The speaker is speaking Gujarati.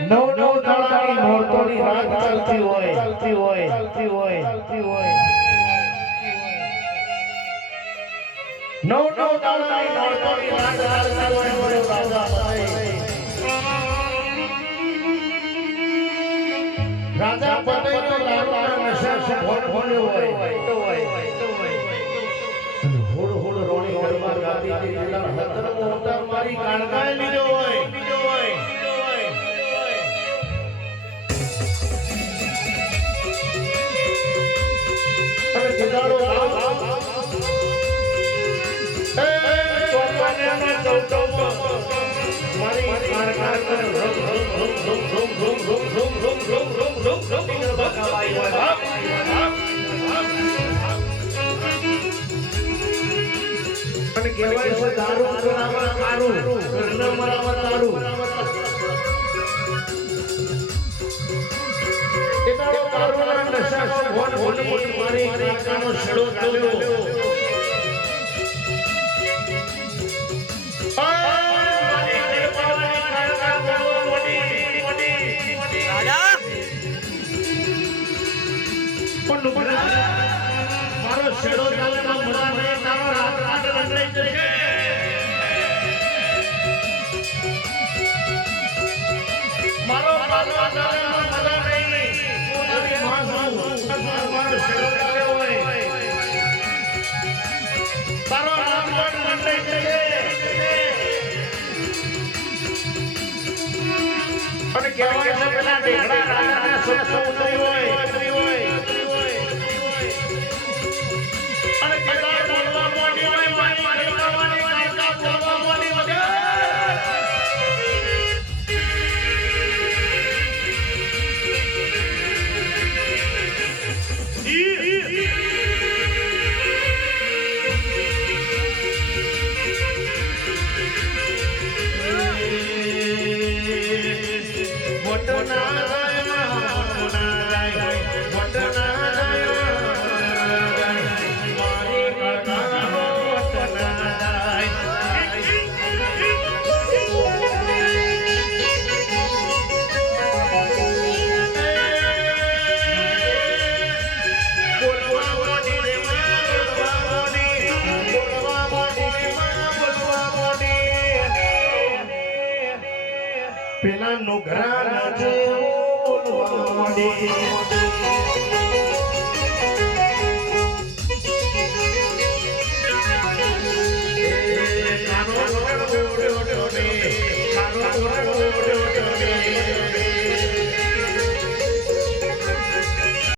નવ દાડાની નોરતોની રાત ચાલતી હોય નવ દાડાની નોરતોની રાત ચાલતી હોય બોલો રાજા પતઈનો લાડુના નશા ભોળ ભોળ્યો હોય હોડ રોણી ઘરમાં ગાતી હતી પેલા હતરમો અવતાર મારી કાણકાએ લીધો હોય અને જગાડો એ ચોપાનેના ચૌચૌમાં મારી કાણકા કર રૂમ બકાવાઈ હોય બાપ અને કહેવાય છે દારૂ કરાવવા કારું કૃષ્ણ મરાવવા દારૂ એનાડો દારૂના નશાનો ભોન ભોની મારી કાકાનો છેડો ચાલ્યો મારો છેડો ચાલવાનો મજા નહીં તારો રાત રંગાઈ જશે મારો પાલો ચાલવાનો મજા નહીં મારી માં મારો છેડો ચાલ્યો હોય તારો રાત રંગાઈ જશે અને કહેવાય છે પેલા ઢેકડા કાકાના સોસો ઉતરી હોય પેલા નુઘરા જેવો બોલવા માંડે